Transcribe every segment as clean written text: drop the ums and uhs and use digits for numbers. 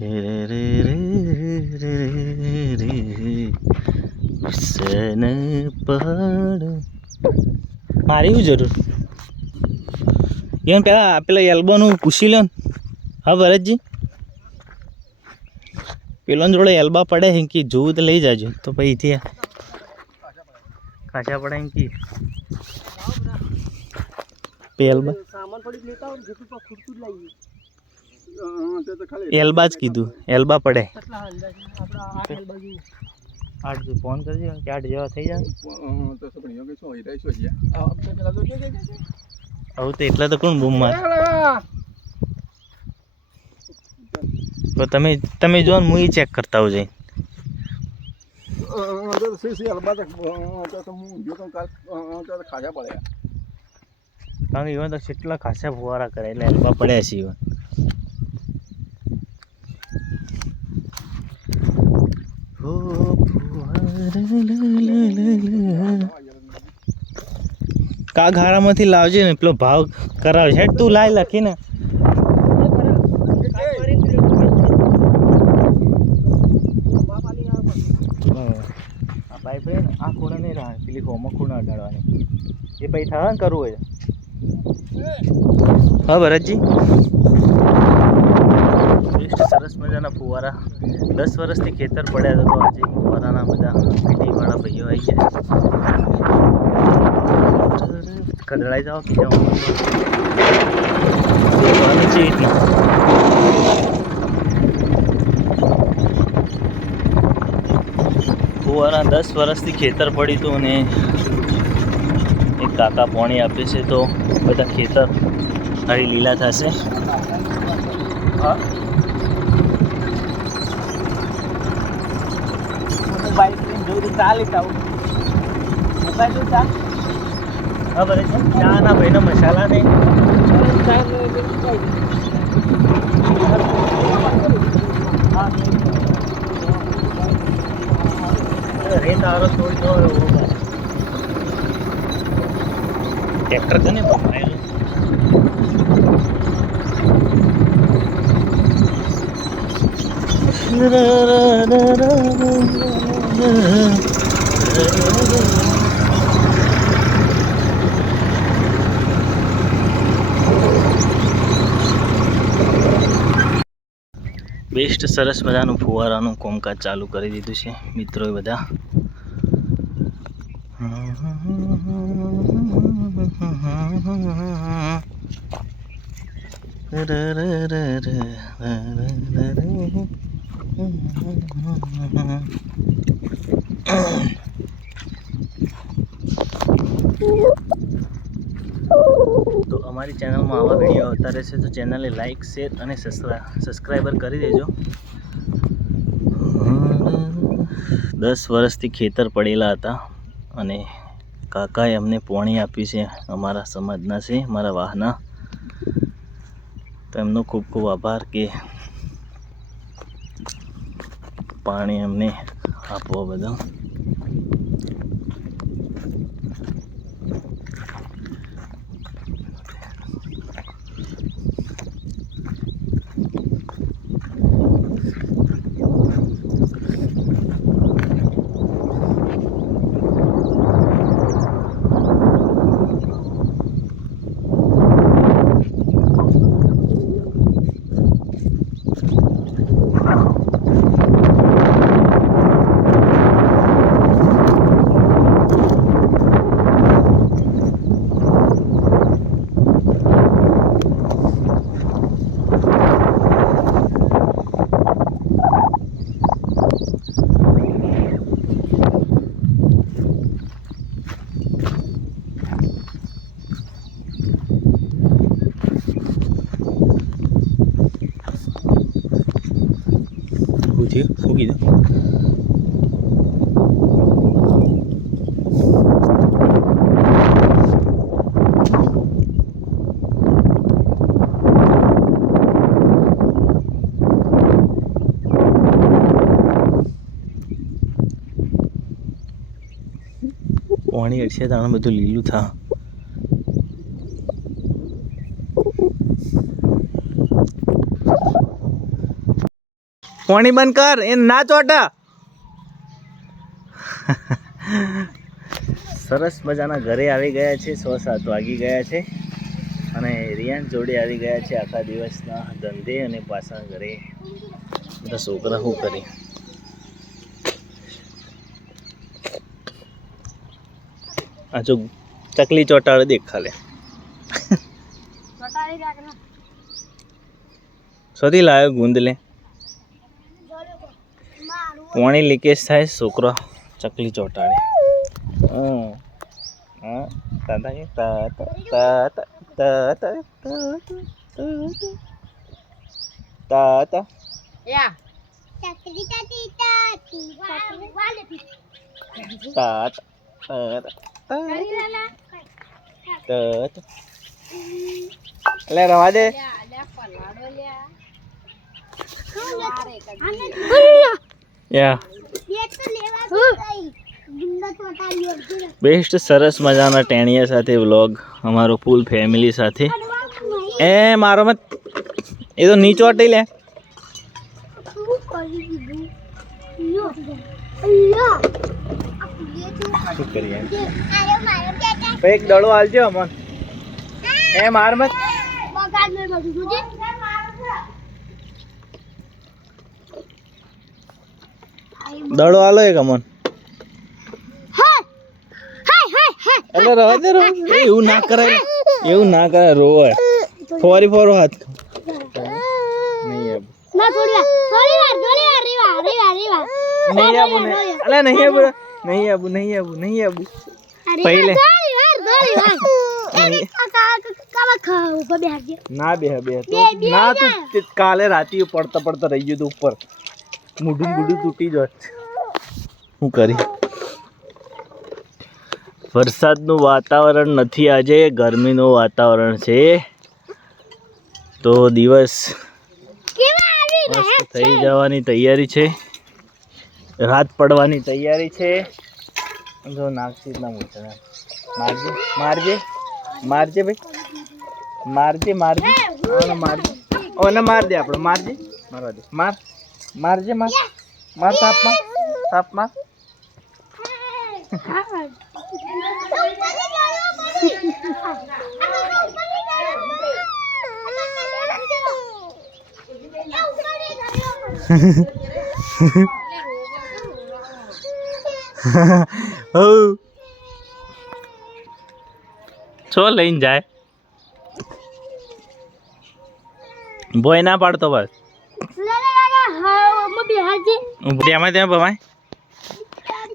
રે રે રે રે રે સન પહાડ મારી શું જરૂર એમ પેલા એલ્બોનું પૂછી લો ને. હા ભરતજી, પેલો જોડે એલ્બા પડે એમ કે જોવું તો લઈ જાજો. તો પછી ત્યાં ખાસા પડે એમ કે એલ્બા એલ્બા જ કીધું, એલ્બા પડે. 8 ફોન કરજો કે 8 જેવા થઈ જાય. હવે તો એટલા તો કોણ બૂમ મારે. તો તમે જો ને હું ચેક કરતા હોઉં જઈ. કારણ કે તો કેટલા ખાસા ફુવારા કરે એટલે એલ્બા પડ્યા છે. કા ઘારામાંથી લાવજે ને પેલો ભાવ કરાવજે. હેડ તું લાય લખીને. આ પાઇપ રહે ને આ ખૂણા નહીં રહે, પેલી હોમાં ખૂણા અડાડવાની એ પછી થાય ને કરવું હોય. હા ભરતજી, સરસ મજાના ફુવારા 10 વર્ષથી ખેતર પડ્યા હતા. તો આજે ફુવારાના બધા પીટીવાળા ભાઈઓ આવી ગયા. કદળાઈ જાઓ કે જાઓ ફુવારા 10 વર્ષથી ખેતર પડ્યું હતું અને એક કાકા પાણી આપે છે તો બધા ખેતર હરી લીલા થશે. હા બાઈક જોયું તો ચાલે આવું મોબાઈલ તો ચાલ. હા બરે છે ચા ના ભાઈના મસાલા ને રેત આરો થોડી દો ટ્રેક્ટર છે ને ભમાયેલું. બેસ્ટ સરસ મજાનું ફુવારાનું કામકાજ ચાલુ કરી દીધું છે મિત્રો બધા. તો અમારી ચેનલમાં આવા વિડીયો આવતા રહેશે તો ચેનલને લાઈક, શેર અને સબસ્ક્રાઈબર કરી દેજો. 10 વર્ષથી ખેતર પડેલા હતા અને કાકાએ અમને પોણી આપી છે. અમારા સમાજના છે, મારા વાહના. તો એમનો ખૂબ ખૂબ આભાર કે પાણી અમને આપવા બદલ. ફૂકી દો. પાણી અડશે તો બધું લીલું થા. પાણી બંધ કર એ ના ચોટા. સરસ મજાના ઘરે આવી ગયા છે. 6-7 વાગી ગયા છે અને રિયાન જોડે આવી ગયા છે આખા દિવસના ધંધે અને પાછા ઘરે. બધા છોકરા શું કરી આ જો ચકલી ચોટાડે દેખા લે. સોથી લાવ્યો ગુંદ લે. પાણી લીકેજ થાય છોકરો ચકલી ચોટાડે. એટલે રવા દે. બેસ્ટ સરસ મજાના ટેણિયા સાથે વ્લોગ અમારો ફૂલ ફેમિલી સાથે. એ મારો મત એ તો નીચો હટી લે. એક દડો હાલજો અમન. એ માર મત દડો હાલો એક અમન. એટલે રવા દે રો. એવું ના કરાય, એવું ના કરાય. રોવાય ફોરી ફોરો હાથ નહીં આબુ. નહીં આબુ અલે નહીં આબુ નહીં આબુ નહીં આબુ નહીં આબુ પહેલે ના બે ના તું કાલે રાતે પડતા પડતા રહી ગયું ઉપર. મૂઢું બુઢું તૂટી જાય. શું કરી વરસાદનું વાતાવરણ નથી આજે, ગરમીનું વાતાવરણ છે. તો દિવસ મસ્ત થઈ જવાની તૈયારી છે, રાત પડવાની તૈયારી છે. જો નાખી ના મૂછા મારજે મારજે મારજે ભાઈ મારજે મારજે મારજે ઓને માર દે આપણે. મારજે મારવા દે. માર મારજે માર માર તાપ માર તાપ માર. છો લઈને જાય ભોય ના પાડતો બસ. એમાં ત્યાં ભમાય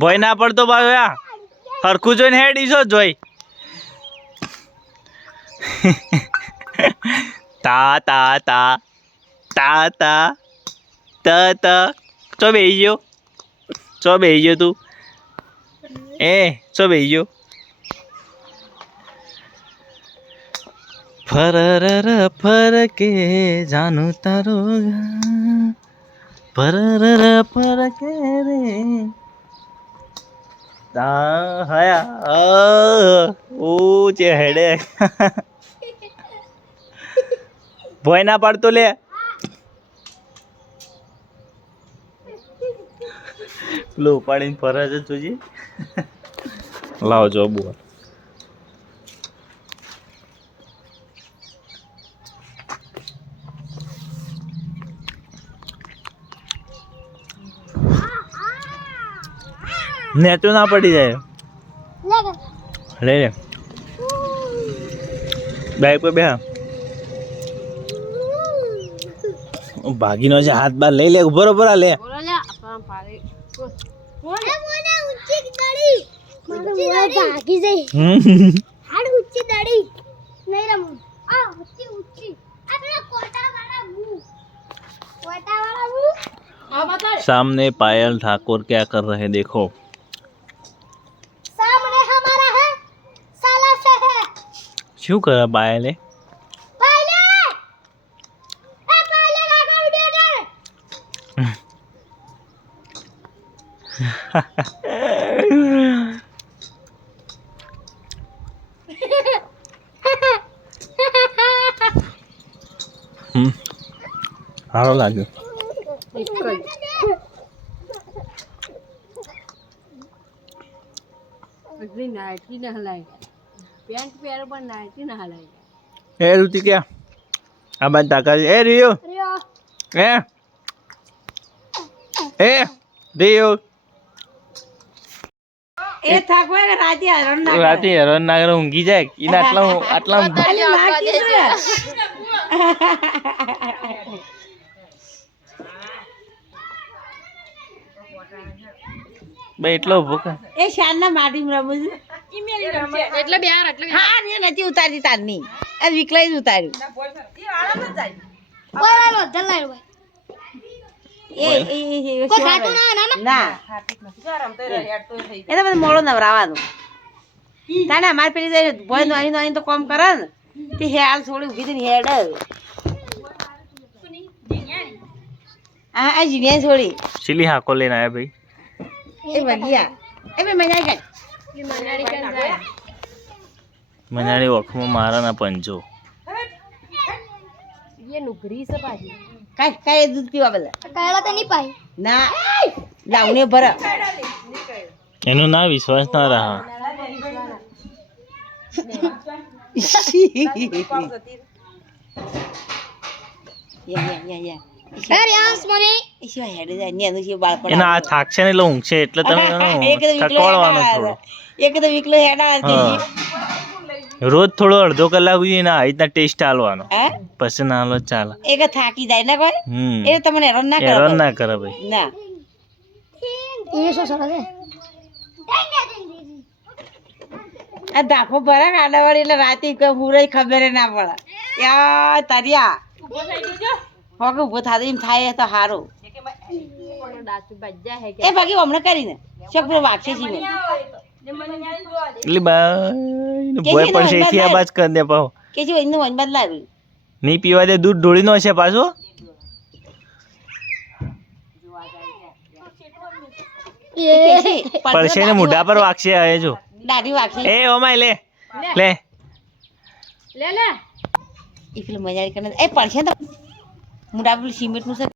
ભોય ના પડતો બાવ્યા હરખું જોઈને હેડીશો જોઈ. તા તા તા તા તા ત ત ચો બેહી ગયો, ચો બેહી ગયો તું. એ ચો બેહી ગયો. ફરર ફરકે જાનું તારો ફરર ફરકે રે તા હયા ઓ ચે હેડે. ભોય ના પાડતો લે. લો પાડીને ફરજ જ જોજે. લાવો જો બુઆ. નેચો ના પડી જાય. લે લે બાઈક પર બેહા. ભાગીનો છે હાથ બાર લઈ લે. બરોબર લે. सामने पायल ठाकुर क्या कर रहे हैं देखो. सामने हमारा है साला शहर. શું કરે પાયલે? पायले ए पायले काका वीडियो डाल. સારો લાગ્યો. નાઇટી ના હલાય પેન્ટ પહેરો પણ નાઇટી ના હલાય એ ઋતિ ક્યાં આ બાદ તાકા એ રિયો રિયો એ રિયો એ થાકવા કે રાતે હરણ ના રાતે હેરાન ના કરે ઊંઘી જાય એને આટલા ભાઈ એટલો ઉભો કર એ શાનના માટી રમું છું એટલે બે હા ને નથી ઉતારી તારની આ વિકલાઈ જ ઉતાર્યું બોલાલો જલાય ભાઈ એ કોઈ ખાતું ના ના એ તો બધું મોડો નવરાવાનું તાને અમારે પેલી જાય ભય નો તો કોમ કરે ને તે હેલ છોડી ઉભી થઈને હેડ આ જીનિયા છોડી ચીલી હાકો લઈને આયા ભાઈ એ વગિયા એ ભાઈ મજા ગઈ મનાળી વખમાં મારાના પંજો કાઈ દૂધ પીવા બધા કાયલા તો નહીં પાઈ ના લાવને ભરા એનો ના વિશ્વાસ ના રહા અરે યાસ મને ઈશ્વર હેડે જાય ને એનું છે બાળપણ એના આ થાકશે ને એટલે ઊંઘશે એટલે તમે થકવાડવાનું થોડું એક તો વિકલો હેડા હા. રોજ થોડો અડધો કલાક સુધી ના આવી રીતના ટેસ્ટ આલવાનો હે પછી ના આલો ચાલે એક થાકી જાય ના કોઈ હમ એ તમને હેરાન ના કરે હેરાન ના કરે ભાઈ ના એ સો સરસ છે આ દાખો ભરા કાડાવાળી એટલે રાતે કોઈ હુરઈ ખબર ના પડે યા તરિયા હોકે ઉભો થાતો એમ થાય તો હારું એ બાકી હમણાં કરીને શોખ વાગશે છે મેં એટલે બાઈ ભોય પડશે એથી આ બાજ કરી દે પાહો કે છે એનું વન બદલાવ્યું નહીં પીવા દે દૂધ ઢોળીનો હશે પાછો પડશે ને મોઢા પર વાગશે હવે જો દાઢી વાગશે એ ઓમાય લે લે એ પેલું મજા કરે એ પડશે તો મોઢા પેલું સિમેન્ટ નું છે